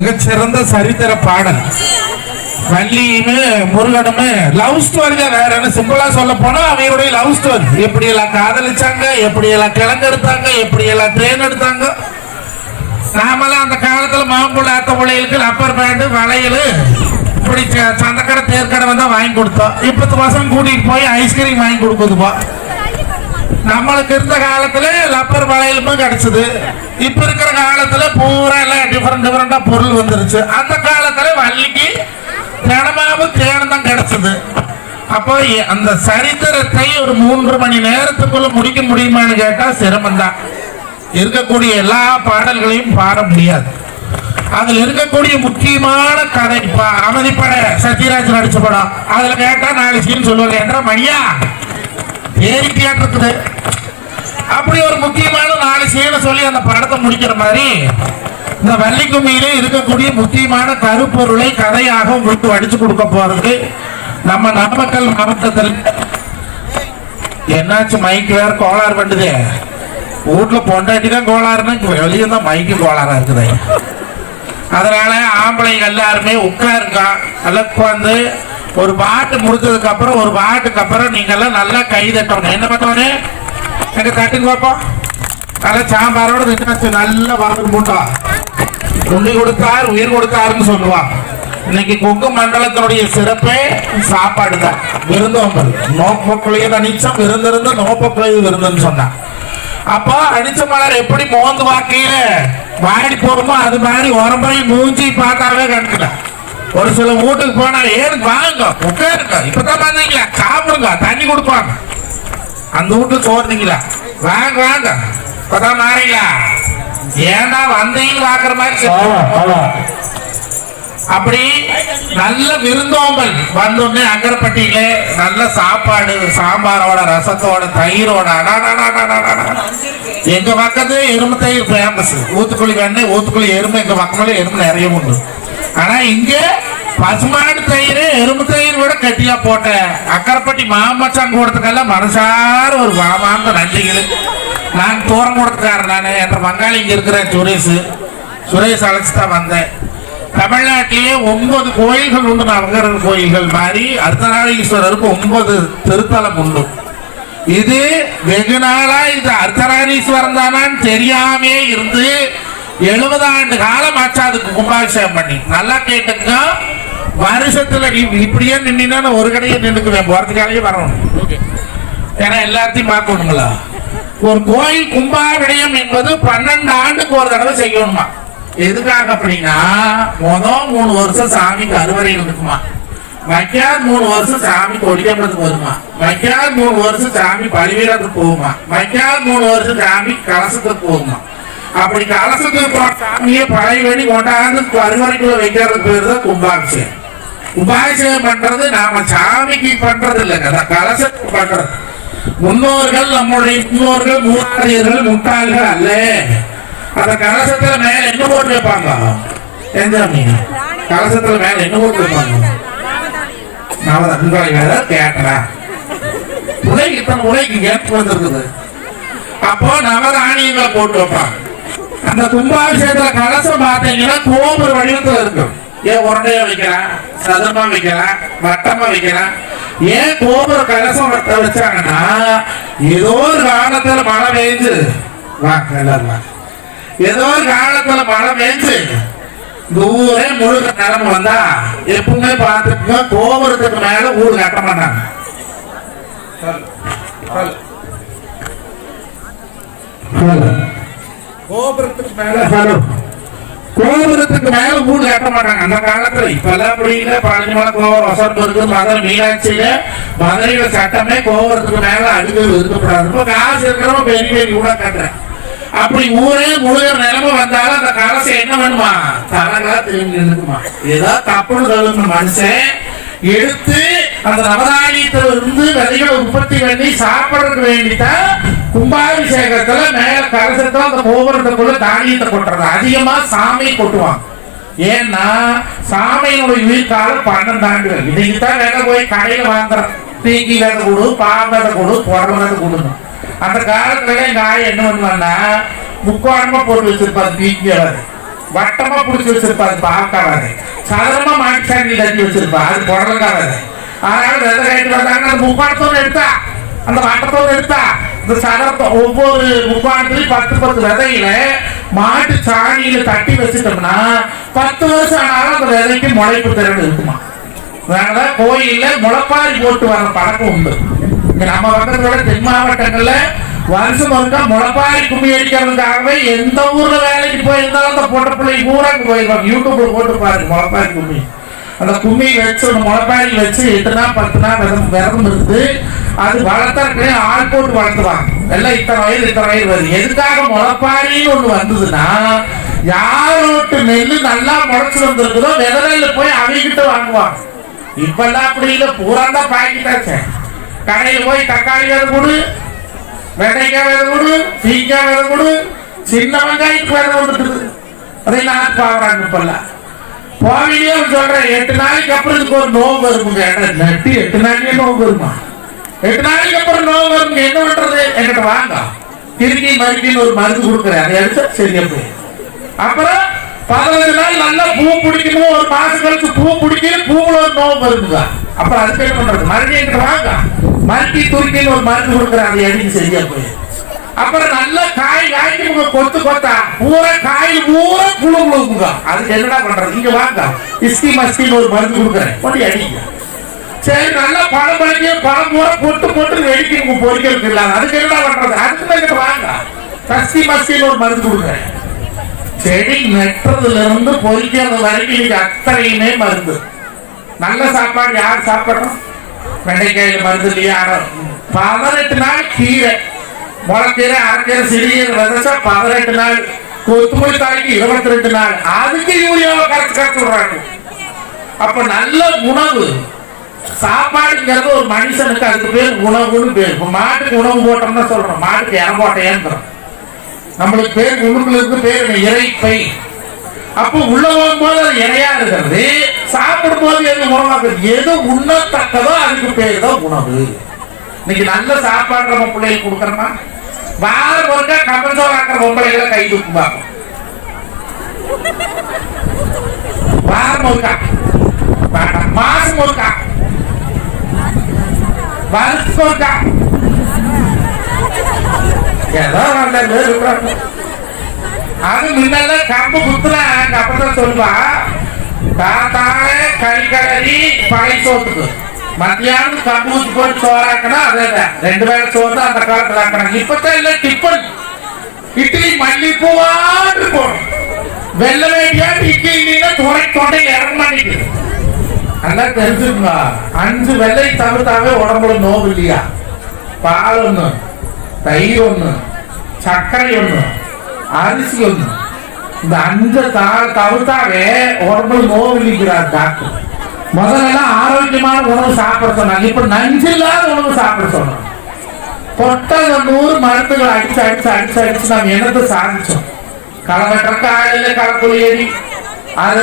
மிகச்சிறந்த சரித்திர பாடல். வள்ளியுமே முருகனுமே லவ் ஸ்டோரி தான். வேற என்ன சிம்பிளா சொல்ல போனா அவங்களுடைய லவ் ஸ்டோரி. எப்படி எல்லாம் காதலிச்சாங்க, எப்படி எல்லாம் கிழங்கு எடுத்தாங்க, எப்படி எல்லாம் ட்ரெயின் எடுத்தாங்க. நாமெல்லாம் அந்த காலத்துல மாம்புள்ள ஆத்த பிள்ளைகளுக்கு ரப்பர் பேண்டு வளையல் இப்படி சந்தக்கடை தேர்க்கடை வந்தா வாங்கி கொடுத்தோம். 10 வருஷம் கூட்டிட்டு போய் ஐஸ்கிரீம் வாங்கி கொடுக்குதுப்பா. நம்மளுக்கு இருந்த காலத்துல ரப்பர் வளையலுமே கிடைச்சது. இப்ப இருக்கிற காலத்துல பூரா எல்லாம் டிஃபரெண்டா பொருள் வந்துருச்சு. அந்த காலத்துல வள்ளிக்கு தினமாவும் தேனம் தான் கிடைச்சது. அப்போ அந்த சரித்திரத்தை ஒரு 3 மணி நேரத்துக்குள்ள முடிக்க முடியுமான்னு கேட்டா சிரமம் தான். இருக்கக்கூடிய எல்லா பாடல்களையும் பாட முடியாது. அதுல இருக்கக்கூடிய முக்கியமான கதை அமைதிப்பட சத்யராஜ் நடிச்ச படம். அதுல கேட்டா 4 சீன் சொல்லுவாங்க. என்ற மணியா ஏறி கேட்டிருக்குது. அப்படி ஒரு முக்கியமான 4 சீனை சொல்லி அந்த படத்தை முடிக்கிற மாதிரி இந்த வள்ளிக்கும்மியிலே இருக்கக்கூடிய முக்கியமான கருப்பொருளை கதையாக உங்களுக்கு அடிச்சு கொடுக்க போறது நம்ம நாமக்கல் மாவட்டத்தில். என்னாச்சு மைக்கு வேற கோளாறு பண்ணுது. வீட்டுல பொண்டாட்டி தான் கோளாறுன்னா வெளியே தான் மைக்கு கோளாறா இருக்குது. அதனால ஆம்பளைங்க எல்லாருமே உட்காருங்க. நல்லா உட்காந்து ஒரு பாட்டு முடிச்சதுக்கு அப்புறம் ஒரு பாட்டுக்கு அப்புறம் நீங்க எல்லாம் நல்லா கை தட்டணும். என்ன பண்ணோன்னு எங்க தட்டுங்க பார்ப்போம். நல்லா சாம்பாரோட நல்லா வாங்க மூட்டா உண்டி கொடுத்தார் உயிர் கொடுத்தாருன்னு சொல்லுவாங்க. இன்னைக்கு கொங்கு மண்டலத்தினுடைய சிறப்பே சாப்பாடு தான். விருந்தோம்பல் நோப்பக்குழைய அனிச்சம் விருந்திருந்து நோப்பக்குழைய விருந்துன்னு சொன்னான். அப்போ அடிச்ச மலர் எப்படி மோந்து வாக்கையில வாடி போறோமோ அது மாதிரி உரம்பரை மூஞ்சி பார்த்தாவே கணக்குல. ஒரு சில வீட்டுக்கு போனா ஏன் வாங்க உட்காருங்க, இப்பதான் வந்தீங்களா சாப்பிடுங்க, தண்ணி கொடுப்பாங்க. அந்த வீட்டுக்கு போறீங்களா வாங்க வாங்க இப்பதான் மாறீங்களா ஏன்னா வந்தீங்க பாக்குற மாதிரி. அப்படி நல்ல விருந்தோம்பல் வந்தோடனே அக்கரைப்பட்டியில நல்ல சாப்பாடு சாம்பாரோட ரசத்தோட தயிரோட. எங்க பக்கத்து எறும்பு தயிர் ஃபேமஸ். ஊத்துக்குழி வெண்ணெய் ஊத்துக்குழி எறும்பு எங்க பக்கத்துல எறும்பு நிறைய உண்டு. ஆனா இங்க பசுமாடு தயிர் எறும்பு தயிர் விட கட்டியா போட்ட அக்கரைப்பட்டி மாமச்சான் கூடத்துக்கெல்லாம் மனசார ஒரு மாமாந்த நன்றிகள். நான் தூரம் கூடத்துக்காரன். நான் என்ற பங்காளி இங்க இருக்கிறேன் சுரேஷ் அழைச்சுதான் வந்தேன். தமிழ்நாட்டிலேயே 9 கோயில்கள் உண்டு. நவகரன் கோயில்கள் மாதிரி அர்த்தநாரீஸ்வரருக்கு 9 திருத்தலம் உண்டு. இது வெகு நாளா இது அர்த்தநாரீஸ்வரன் தானான்னு தெரியாமே இருந்து 70 ஆண்டு காலம் ஆச்சு அதுக்கு கும்பாபிஷேகம் பண்ணி. நல்லா கேட்டுங்க. வருஷத்துல இப்படியே நின்னா ஒரு கடையே நின்றுக்குவேன். போறதுக்காலேயே வரணும். ஏன்னா எல்லாத்தையும் பார்க்கணுங்களா. ஒரு கோயில் கும்பாபிஷேகம் என்பது 12 ஆண்டுக்கு ஒரு தடவை செய்யணுமா. எதுக்காக அப்படின்னா மொதல் 3 வருஷம் சாமிக்கு அறுவரையில் இருக்குமா. வைக்காத 3 வருஷம் சாமி கொடிக்கம்பலத்துக்கு வருமா. வைக்காத 3 வருஷம் சாமி பழிவீரத்துக்கு போகுமா. வைக்காத 3 வருஷம் சாமி கலசத்துக்கு போகுமா. அப்படி கலசத்துக்கு போற சாமியை பழைய வேண்டி கொண்டாந்து அறுவரைக்குள்ள வைக்கிறதுக்கு பேர் தான் கும்பாபிஷேகம். கும்பாபிஷேகம் பண்றது நாம சாமிக்கு பண்றது இல்லைங்க, கலசத்துக்கு பண்றது. முன்னோர்கள் நம்முடைய முன்னோர்கள் மூதாதையர்கள் முட்டாள்கள் அல்ல. அந்த கலசத்துல மேல என்ன போட்டு வைப்பாங்க? கலசத்துல மேல என்ன போட்டு வைப்பாங்க? கேட்டா உலக இத்தனை உலகைக்கு கேட்டு வந்திருக்குது. அப்போ நவதானியங்களை போட்டு வைப்பாங்க. அந்த கும்பாபிஷேகத்துல கலசம் பார்த்தீங்கன்னா கோபுர வடிவத்துல இருக்கும். ஏன் உருண்டையா வைக்கலாம், சதுரமா வைக்கலாம், வட்டமா வைக்கலாம். ஏன் கோபுர கலசம் வச்சாங்கன்னா ஏதோ ஒரு காலத்துல மழை பெய்ஞ்சு ஏதோ ஒரு காலத்துல மழை பெய்ஞ்சு இந்த ஊரே முழுக்க நிலம வந்தா எப்பவுமே பார்த்துட்டு கோபுரத்துக்கு மேல ஊர் கட்ட மாட்டாங்க. கோபுரத்துக்கு மேல வீடு கட்ட மாட்டாங்க அந்த காலத்துல. இப்பெல்லாம் அப்படி இல்ல. பழனிமலை கோபுரம் வசரம் இருக்கு. மதுரை மீனாட்சியில மதுரையில சட்டமே கோபுரத்துக்கு மேல அடுக்கு இருக்கப்படாது. இப்ப காசு இருக்கிறவங்க பெரிய பெரிய வீடா கட்டுறேன். அப்படி ஊரே முழுகிற நிலைமை வந்தாலும் அந்த கலசம் என்ன பண்ணுமா தலங்களா திரும்பி இருக்குமா. ஏதாவது தப்புன்னு சொல்லுங்க மனுஷன் எடுத்து அந்த நவதானியத்துல இருந்து விதைகளை உற்பத்தி பண்ணி சாப்பிடறதுக்கு வேண்டிதான் கும்பாபிஷேகத்துல மேல கலசத்துல அந்த கோபுரத்துக்குள்ள தானியத்தை கொட்டுறது. அதிகமா சாமி கொட்டுவாங்க. ஏன்னா சாமியினுடைய உயிர் காலம் 12 ஆண்டுகள். இன்னைக்குதான் வேலை போய் கடையில வாங்குறோம். தீக்கி வேலை கொடு, பாம்பு வேலை கொடு, புடவை வேலை கொடுக்கணும். அந்த காலத்துல எங்க ஆய் என்ன பண்ணுவாங்கன்னா முக்கோணமா போட்டு வச்சிருப்பாரு. தீக்கி வட்டமா புடிச்சு வச்சிருப்பா, அது பார்க்காது. சதுரமா மாட்டு சாணி தட்டி வச்சிருப்பா, அது புடலங்காது. அதனால விதை கைட்டு வந்தாங்கன்னா அந்த முப்பாட்டத்தோடு எடுத்தா, அந்த வட்டத்தோடு எடுத்தா, இந்த சதுரத்தை ஒவ்வொரு முப்பாட்டத்திலையும் 10 விதையில மாட்டு சாணியில தட்டி வச்சுட்டோம்னா 10 வருஷம் ஆனாலும் அந்த விதைக்கு முளைப்பு திறன் இருக்குமா. அதனால கோயில்ல முளைப்பாரி போட்டு வர பழக்கம் உண்டு. இங்க நம்ம பக்கத்துல தென் மாவட்டங்கள்ல வருஷம் ஒருக்கா முளைப்பாரி கும்மி அடிக்கிறதுக்காகவே எந்த ஊர்ல வேலைக்கு போயிருந்தாலும் அந்த பொட்ட பிள்ளை பூரா போயிருவாங்க. யூடியூப்ல போட்டு பாருங்க முளைப்பாரி கும்மி. அந்த கும்மி வச்சு முளைப்பாரி வச்சு 8 நாள் 10 நாள் விரதம் இருந்து அது வளர்த்தா ஆள் போட்டு வளர்த்துவாங்க. எல்லாம் இத்தனை வயது வருது. எதுக்காக முளைப்பாரின்னு ஒண்ணு வந்ததுன்னா, யாரோட்டு நெல்லு நல்லா முளைச்சு வந்திருக்குதோ விதநெல்லு போய் அவங்கிட்ட வாங்குவாங்க. இப்பெல்லாம் அப்படி இல்லை, பூரா தான் பாக்கிட்டாச்சு. கடையில போய் தக்காளி விதை கொடு, வெண்டைக்காய் விதை கொடு, சீக்காய் விதை கொடு, சின்ன வெங்காயத்துக்கு விதை கொடுத்துருது. அதை நான் பாக்குறாங்க. இப்பெல்லாம் போவிலே சொல்றேன், 8 நாளைக்கு அப்புறம் இதுக்கு ஒரு நோவு வருமுங்க. நட்டு 8 நாளைக்கே நோவு வருமா? 8 நாளைக்கு அப்புறம் நோவு வருங்க. என்ன பண்றது? என்கிட்ட வாங்க, திருக்கி மறுக்கின்னு ஒரு மருந்து கொடுக்குறேன், அதை அடிச்சா சரியா போய். அப்புறம் 15 நாள் நல்லா பூ பிடிக்கணும், ஒரு மாசம் கழிச்சு பூ பிடிக்கல, பூவுல ஒரு நோவு வருங்க. அப்புறம் அதுக்கு என்ன பண்றது? மறுபடியும் என்கிட்ட வாங்க, மறுக்கி துருக்கின்னு ஒரு மருந்து கொடுக்குறேன், அதை அடிச்சு சரியா போய். அப்புறம் நல்ல காய் காய்க்கு கொத்து கொத்தா பூரா காய் பூரா புழு புழுக்குங்க. அதுக்கு என்னடா பண்றது? இங்க வாங்க, இஸ்தி மஸ்தின்னு ஒரு மருந்து கொடுக்குறேன், கொண்டு அடிங்க. சரி, நல்லா பழம் பழக்கிய பழம் பூரா பொட்டு பொட்டு வெடிக்க பொறிக்கிறது இல்லாத, அதுக்கு என்னடா பண்றது? அதுக்கு எங்கிட்ட வாங்க, சஸ்தி மஸ்தின்னு ஒரு மருந்து கொடுக்குறேன். செடி நெட்டுறதுல இருந்து பொறிக்கிறது வரைக்கும் இன்னைக்கு அத்தனையுமே மருந்து. நல்ல சாப்பாடு யார் சாப்பிடணும்? வெண்டைக்காயில மருந்து இல்லையா? 18 நாள் கீரை, முளைக்கீரை, அரைக்கீரை, சிறுகீரை விதைச்சா 18 நாள், கொத்துமல்லி தாய்க்கு 22 நாள். அதுக்கு யூரியாவை கரைச்சு விடுறாங்க. அப்ப நல்ல உணவு சாப்பாடுங்கிறது ஒரு மனுஷனுக்கு, அதுக்கு பேர் உணவுன்னு பேர். இப்ப மாட்டுக்கு உணவு போட்டோம்னா சொல்றோம், மாட்டுக்கு இற போட்டையான்னு. நம்மளுக்கு பேர் உணவுல இருந்து பேர் இறைப்பை. அப்போ உள்ள போகும்போது அது இறையா இருக்கிறது, சாப்பிடும் போது எது உணவாக்குறது, எது உண்ணத்தக்கதோ அதுக்கு பேர் தான் உணவு. இன்னைக்கு நல்ல சாப்பாடு நம்ம பிள்ளைகளுக்கு கொடுக்கறோமா? வாரம் ஒருக்கா கம்பல்சோர் ஆக்கிற பொம்பளைகளை கை தூக்குவாங்க. வாரம் ஒருக்கா, மாசம் ஒருக்கா, வருஷம் ஒருக்கா, ஏதோ அது முன்னால கம்பு குத்துனா அப்பதான் சொல்லுவா, தாத்தாலே கை கலரி பழை சோத்துக்கு மத்தியானம் கம்பு ஊத்தி போட்டு சோறாக்கணும். அதேதான் 2 வேளை சோறு தான் அந்த காலத்துல ஆக்கணும். இப்பதான் இல்ல, டிப்பன் இட்லி மல்லிப்பூவாட்டு போடும், வெள்ள வேண்டியாட்டு இட்லி இல்லைன்னா தொண்டையில் இறங்க மாட்டேங்குது. நல்லா தெரிஞ்சுக்கோங்க, 5 வெள்ளை தவிர்த்தாவே உடம்புல நோவு இல்லையா? பால் 1, தயிர் 1, சர்க்கரை 1, அரிசி 1, இந்த 5 தவிர்த்தாவே உடம்புல நோவு இல்லைங்கிறார் டாக்டர். முதல்ல ஆரோக்கியமான உணவு சாப்பிட சொன்னாங்க, இப்ப நஞ்சு இல்லாத உணவு சாப்பிட சொன்னாங்க. பொட்டை 100 மருந்துகள் அடிச்சு அடிச்சு அடிச்சு அடிச்சு நம்ம என்னத்தை சாதிச்சோம்? களை வெட்டுறக்கு ஆள் இல்லை, களக்குழி ஏறி அது